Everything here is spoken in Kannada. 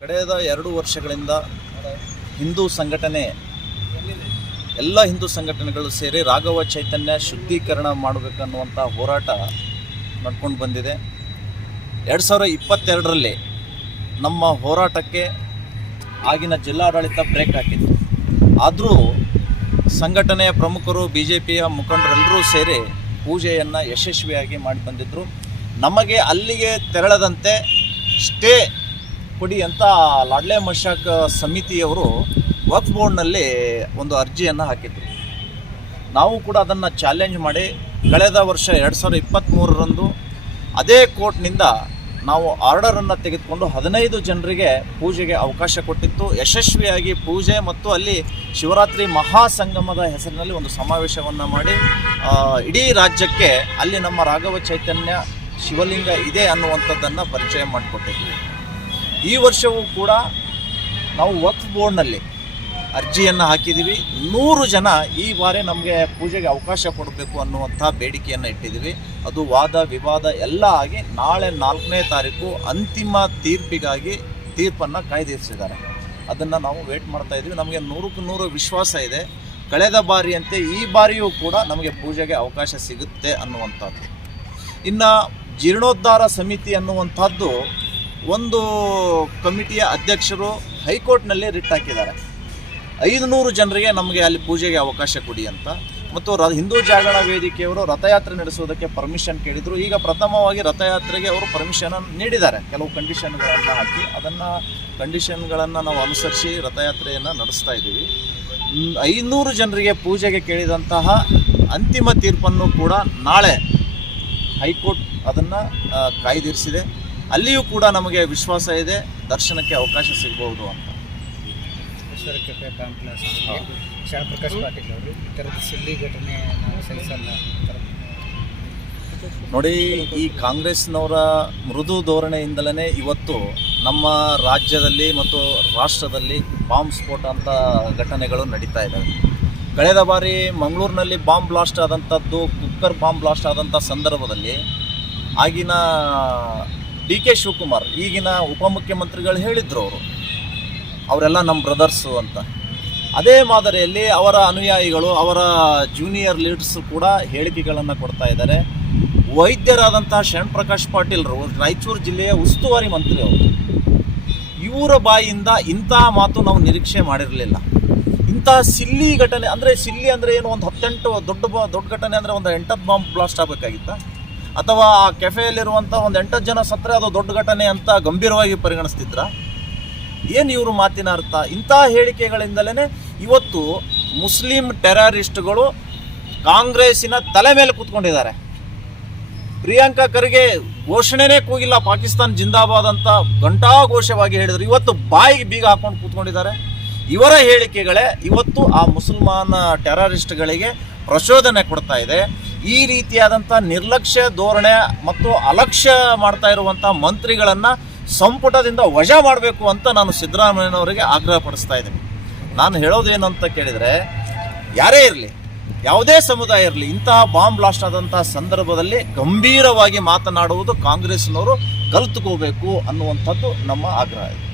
ಕಳೆದ 2 ವರ್ಷಗಳಿಂದ ಹಿಂದೂ ಸಂಘಟನೆ ಎಲ್ಲ ಹಿಂದೂ ಸಂಘಟನೆಗಳು ಸೇರಿ ರಾಘವ ಚೈತನ್ಯ ಶುದ್ಧೀಕರಣ ಮಾಡಬೇಕನ್ನುವಂಥ ಹೋರಾಟ ನಡ್ಕೊಂಡು ಬಂದಿದೆ. 2022ರಲ್ಲಿ ನಮ್ಮ ಹೋರಾಟಕ್ಕೆ ಆಗಿನ ಜಿಲ್ಲಾಡಳಿತ ಬ್ರೇಕ್ ಹಾಕಿತ್ತು. ಆದರೂ ಸಂಘಟನೆಯ ಪ್ರಮುಖರು, BJPಯ ಮುಖಂಡರೆಲ್ಲರೂ ಸೇರಿ ಪೂಜೆಯನ್ನು ಯಶಸ್ವಿಯಾಗಿ ಮಾಡಿ ಬಂದಿದ್ದರು. ನಮಗೆ ಅಲ್ಲಿಗೆ ತೆರಳದಂತೆ ಸ್ಟೇ ಕೊಡಿ ಅಂತ ಲಾಡ್ಲೆ ಮಶಾಕ್ ಸಮಿತಿಯವರು ವಕ್ಫ್ ಬೋರ್ಡ್ನಲ್ಲಿ ಒಂದು ಅರ್ಜಿಯನ್ನು ಹಾಕಿದ್ರು. ನಾವು ಕೂಡ ಅದನ್ನು ಚಾಲೆಂಜ್ ಮಾಡಿ ಕಳೆದ ವರ್ಷ 2023ರಂದು ಅದೇ ಕೋರ್ಟ್ನಿಂದ ನಾವು ಆರ್ಡರನ್ನು ತೆಗೆದುಕೊಂಡು 15 ಜನರಿಗೆ ಪೂಜೆಗೆ ಅವಕಾಶ ಕೊಟ್ಟಿತ್ತು. ಯಶಸ್ವಿಯಾಗಿ ಪೂಜೆ ಮತ್ತು ಅಲ್ಲಿ ಶಿವರಾತ್ರಿ ಮಹಾಸಂಗಮದ ಹೆಸರಿನಲ್ಲಿ ಒಂದು ಸಮಾವೇಶವನ್ನು ಮಾಡಿ ಇಡೀ ರಾಜ್ಯಕ್ಕೆ ಅಲ್ಲಿ ನಮ್ಮ ರಾಘವ ಚೈತನ್ಯ ಶಿವಲಿಂಗ ಇದೆ ಅನ್ನುವಂಥದ್ದನ್ನು ಪರಿಚಯ ಮಾಡಿಕೊಟ್ಟಿದ್ವಿ. ಈ ವರ್ಷವೂ ಕೂಡ ನಾವು ವಕ್ಫ್ ಬೋರ್ಡ್ನಲ್ಲಿ ಅರ್ಜಿಯನ್ನು ಹಾಕಿದ್ದೀವಿ. 100 ಜನ ಈ ಬಾರಿ ನಮಗೆ ಪೂಜೆಗೆ ಅವಕಾಶ ಕೊಡಬೇಕು ಅನ್ನುವಂಥ ಬೇಡಿಕೆಯನ್ನು ಇಟ್ಟಿದ್ದೀವಿ. ಅದು ವಾದ ವಿವಾದ ಎಲ್ಲ ಆಗಿ ನಾಳೆ 4ನೇ ತಾರೀಕು ಅಂತಿಮ ತೀರ್ಪನ್ನು ಕಾಯ್ದಿರಿಸಿದ್ದಾರೆ. ಅದನ್ನು ನಾವು ವೇಟ್ ಮಾಡ್ತಾ ಇದ್ದೀವಿ. ನಮಗೆ 100ಕ್ಕೆ 100 ವಿಶ್ವಾಸ ಇದೆ. ಕಳೆದ ಬಾರಿಯಂತೆ ಈ ಬಾರಿಯೂ ಕೂಡ ನಮಗೆ ಪೂಜೆಗೆ ಅವಕಾಶ ಸಿಗುತ್ತೆ ಅನ್ನುವಂಥದ್ದು. ಇನ್ನು ಜೀರ್ಣೋದ್ಧಾರ ಸಮಿತಿ ಅನ್ನುವಂಥದ್ದು ಒಂದು ಕಮಿಟಿಯ ಅಧ್ಯಕ್ಷರು ಹೈಕೋರ್ಟ್ನಲ್ಲಿ ರಿಟ್ ಹಾಕಿದ್ದಾರೆ. 500 ಜನರಿಗೆ ನಮಗೆ ಅಲ್ಲಿ ಪೂಜೆಗೆ ಅವಕಾಶ ಕೊಡಿ ಅಂತ. ಮತ್ತು ಹಿಂದೂ ಜಾಗರಣ ವೇದಿಕೆಯವರು ರಥಯಾತ್ರೆ ನಡೆಸುವುದಕ್ಕೆ ಪರ್ಮಿಷನ್ ಕೇಳಿದರು. ಈಗ ಪ್ರಥಮವಾಗಿ ರಥಯಾತ್ರೆಗೆ ಅವರು ಪರ್ಮಿಷನನ್ನು ನೀಡಿದ್ದಾರೆ. ಕೆಲವು ಕಂಡೀಷನ್ಗಳನ್ನು ಹಾಕಿ ಕಂಡೀಷನ್ಗಳನ್ನು ನಾವು ಅನುಸರಿಸಿ ರಥಯಾತ್ರೆಯನ್ನು ನಡೆಸ್ತಾ ಇದ್ದೀವಿ. 500 ಜನರಿಗೆ ಪೂಜೆಗೆ ಕೇಳಿದಂತಹ ಅಂತಿಮ ತೀರ್ಪನ್ನು ಕೂಡ ನಾಳೆ ಹೈಕೋರ್ಟ್ ಅದನ್ನು ಕಾಯ್ದಿರಿಸಿದೆ. ಅಲ್ಲಿಯೂ ಕೂಡ ನಮಗೆ ವಿಶ್ವಾಸ ಇದೆ, ದರ್ಶನಕ್ಕೆ ಅವಕಾಶ ಸಿಗಬಹುದು ಅಂತ. ಪ್ರಕಾಶ್ ಪಾಟೀಲ್ ಅವರು ಈ ಥರದ ಸಿಲ್ಲಿ ಘಟನೆ ಸಹಿಸಲ್ಲ. ನೋಡಿ, ಈ ಕಾಂಗ್ರೆಸ್ನವರ ಮೃದು ಧೋರಣೆಯಿಂದಲೇ ಇವತ್ತು ನಮ್ಮ ರಾಜ್ಯದಲ್ಲಿ ಮತ್ತು ರಾಷ್ಟ್ರದಲ್ಲಿ ಬಾಂಬ್ ಸ್ಫೋಟ ಅಂತ ಘಟನೆಗಳು ನಡೀತಾ ಇದ್ದಾವೆ. ಕಳೆದ ಬಾರಿ ಮಂಗಳೂರಿನಲ್ಲಿ ಬಾಂಬ್ ಬ್ಲಾಸ್ಟ್ ಆದಂಥದ್ದು, ಕುಕ್ಕರ್ ಬಾಂಬ್ ಬ್ಲಾಸ್ಟ್ ಆದಂಥ ಸಂದರ್ಭದಲ್ಲಿ ಆಗಿನ DK ಶಿವಕುಮಾರ್, ಈಗಿನ ಉಪಮುಖ್ಯಮಂತ್ರಿಗಳು ಹೇಳಿದ್ರು ಅವರೆಲ್ಲ ನಮ್ಮ ಬ್ರದರ್ಸು ಅಂತ. ಅದೇ ಮಾದರಿಯಲ್ಲಿ ಅವರ ಅನುಯಾಯಿಗಳು, ಅವರ ಜೂನಿಯರ್ ಲೀಡರ್ಸ್ ಕೂಡ ಹೇಳಿಕೆಗಳನ್ನು ಕೊಡ್ತಾ ಇದ್ದಾರೆ. ವೈದ್ಯರಾದಂಥ ಶರಣ್ ಪ್ರಕಾಶ್ ಪಾಟೀಲ್ರು, ರಾಯಚೂರು ಜಿಲ್ಲೆಯ ಉಸ್ತುವಾರಿ ಮಂತ್ರಿ ಅವರು, ಇವರ ಬಾಯಿಯಿಂದ ಇಂಥ ಮಾತು ನಾವು ನಿರೀಕ್ಷೆ ಮಾಡಿರಲಿಲ್ಲ. ಇಂಥ ಸಿಲ್ಲಿ ಘಟನೆ ಅಂದರೆ, ಸಿಲ್ಲಿ ಅಂದರೆ ಏನು, ಒಂದು 18 ದೊಡ್ಡ ಘಟನೆ ಅಂದರೆ ಒಂದು 8 ಬಾಂಬ್ ಬ್ಲಾಸ್ಟ್ ಆಗಬೇಕಾಗಿತ್ತ, ಅಥವಾ ಆ ಕೆಫೆಯಲ್ಲಿರುವಂಥ ಒಂದು 8 ಜನ ಸತ್ತರೆ ಅದು ದೊಡ್ಡ ಘಟನೆ ಅಂತ ಗಂಭೀರವಾಗಿ ಪರಿಗಣಿಸ್ತಿದ್ರ? ಏನು ಇವರು ಮಾತಿನ ಅರ್ಥ? ಇಂಥ ಹೇಳಿಕೆಗಳಿಂದಲೇ ಇವತ್ತು ಮುಸ್ಲಿಂ ಟೆರರಿಸ್ಟ್ಗಳು ಕಾಂಗ್ರೆಸ್ಸಿನ ತಲೆ ಮೇಲೆ ಕೂತ್ಕೊಂಡಿದ್ದಾರೆ. ಪ್ರಿಯಾಂಕಾ ಖರ್ಗೆ ಘೋಷಣೆನೇ ಕೂಗಿಲ್ಲ, ಪಾಕಿಸ್ತಾನ್ ಜಿಂದಾಬಾದ್ ಅಂತ ಘಂಟಾಘೋಷವಾಗಿ ಹೇಳಿದರು. ಇವತ್ತು ಬಾಯಿಗೆ ಬೀಗ ಹಾಕೊಂಡು ಕೂತ್ಕೊಂಡಿದ್ದಾರೆ. ಇವರ ಹೇಳಿಕೆಗಳೇ ಇವತ್ತು ಆ ಮುಸಲ್ಮಾನ ಟೆರರಿಸ್ಟ್ಗಳಿಗೆ ಪ್ರಚೋದನೆ ಕೊಡ್ತಾ ಇದೆ. ಈ ರೀತಿಯಾದಂಥ ನಿರ್ಲಕ್ಷ್ಯ ಧೋರಣೆ ಮತ್ತು ಅಲಕ್ಷ್ಯ ಮಾಡ್ತಾ ಇರುವಂಥ ಮಂತ್ರಿಗಳನ್ನು ಸಂಪುಟದಿಂದ ವಜಾ ಮಾಡಬೇಕು ಅಂತ ನಾನು ಸಿದ್ದರಾಮಯ್ಯನವರಿಗೆ ಆಗ್ರಹ ಪಡಿಸ್ತಾ ಇದ್ದೀನಿ. ನಾನು ಹೇಳೋದು ಏನು ಅಂತ ಕೇಳಿದರೆ, ಯಾರೇ ಇರಲಿ, ಯಾವುದೇ ಸಮುದಾಯ ಇರಲಿ, ಇಂತಹ ಬಾಂಬ್ ಬ್ಲಾಸ್ಟ್ ಆದಂಥ ಸಂದರ್ಭದಲ್ಲಿ ಗಂಭೀರವಾಗಿ ಮಾತನಾಡುವುದು ಕಾಂಗ್ರೆಸ್ನವರು ಕಲಿತುಕೋಬೇಕು ಅನ್ನುವಂಥದ್ದು ನಮ್ಮ ಆಗ್ರಹ ಇದೆ.